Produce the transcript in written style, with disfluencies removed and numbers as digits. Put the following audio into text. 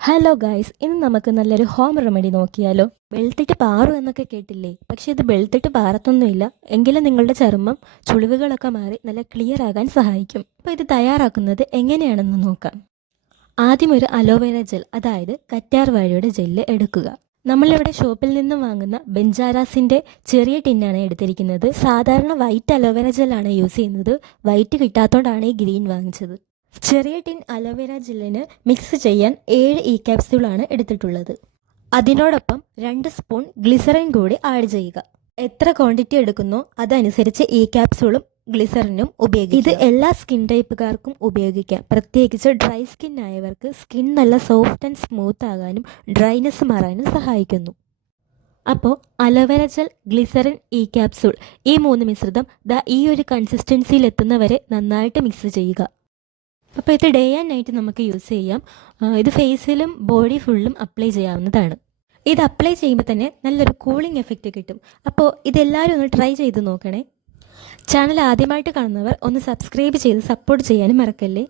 Hello guys, ഇന്ന് നമുക്ക് നല്ലൊരു ഹോം റെമഡി നോക്കിയാലോ. വെളുത്തിട്ട് പാറു എന്നൊക്കെ കേട്ടില്ലേ? പക്ഷെ ഇത് വെളുത്തിട്ട് പാറത്തൊന്നുമില്ല, എങ്കിലും നിങ്ങളുടെ ചർമ്മം ചുളിവുകളൊക്കെ മാറി നല്ല ക്ലിയർ ആകാൻ സഹായിക്കും. അപ്പോൾ ഇത് തയ്യാറാക്കുന്നത് എങ്ങനെയാണെന്ന് നോക്കാം. ആദ്യം ഒരു അലോവേര ജെൽ, അതായത് കറ്റാർ വാഴയുടെ ജെല്ല് എടുക്കുക. നമ്മളിവിടെ ഷോപ്പിൽ നിന്ന് വാങ്ങുന്ന ബെഞ്ചാരാസിൻ്റെ ചെറിയ ടിന്നാണ് എടുത്തിരിക്കുന്നത്. സാധാരണ വൈറ്റ് അലോവേര ജെല്ലാണ് യൂസ് ചെയ്യുന്നത്. വൈറ്റ് കിട്ടാത്തതുകൊണ്ടാണ് ഈ ഗ്രീൻ വാങ്ങിച്ചത്. ചെറിയ ടിൻ അലോവേര ജെല്ലിന് മിക്സ് ചെയ്യാൻ 7 ക്യാപ്സ്യൂളാണ് എടുത്തിട്ടുള്ളത്. അതിനോടൊപ്പം 2 സ്പൂൺ ഗ്ലിസറിൻ കൂടി ആഡ് ചെയ്യുക. എത്ര ക്വാണ്ടിറ്റി എടുക്കുന്നോ അതനുസരിച്ച് ക്യാപ്സ്യൂളും ഗ്ലിസറിനും ഉപയോഗിക്കുക. ഇത് എല്ലാ സ്കിൻ ടൈപ്പുകാർക്കും ഉപയോഗിക്കാം. പ്രത്യേകിച്ച് ഡ്രൈ സ്കിൻ ആയവർക്ക് സ്കിൻ നല്ല സോഫ്റ്റ് ആൻഡ് സ്മൂത്ത് ആകാനും ഡ്രൈനെസ് മാറാനും സഹായിക്കുന്നു. അപ്പോൾ അലോവേര ജെൽ, ഗ്ലിസറിൻ, ക്യാപ്സ്യൂൾ ഈ 3 മിശ്രിതം ഈ ഒരു കൺസിസ്റ്റൻസിയിൽ എത്തുന്നവരെ നന്നായിട്ട് മിക്സ് ചെയ്യുക. അപ്പോൾ ഇത് ഡേ ആൻഡ് നൈറ്റ് നമുക്ക് യൂസ് ചെയ്യാം. ഇത് ഫേസിലും ബോഡി ഫുള്ളും അപ്ലൈ ചെയ്യാവുന്നതാണ്. ഇത് അപ്ലൈ ചെയ്യുമ്പോൾ തന്നെ നല്ലൊരു കൂളിംഗ് എഫക്റ്റ് കിട്ടും. അപ്പോൾ ഇതെല്ലാവരും ഒന്ന് ട്രൈ ചെയ്ത് നോക്കണേ. ചാനൽ ആദ്യമായിട്ട് കാണുന്നവർ ഒന്ന് സബ്സ്ക്രൈബ് ചെയ്ത് സപ്പോർട്ട് ചെയ്യാനും മറക്കല്ലേ.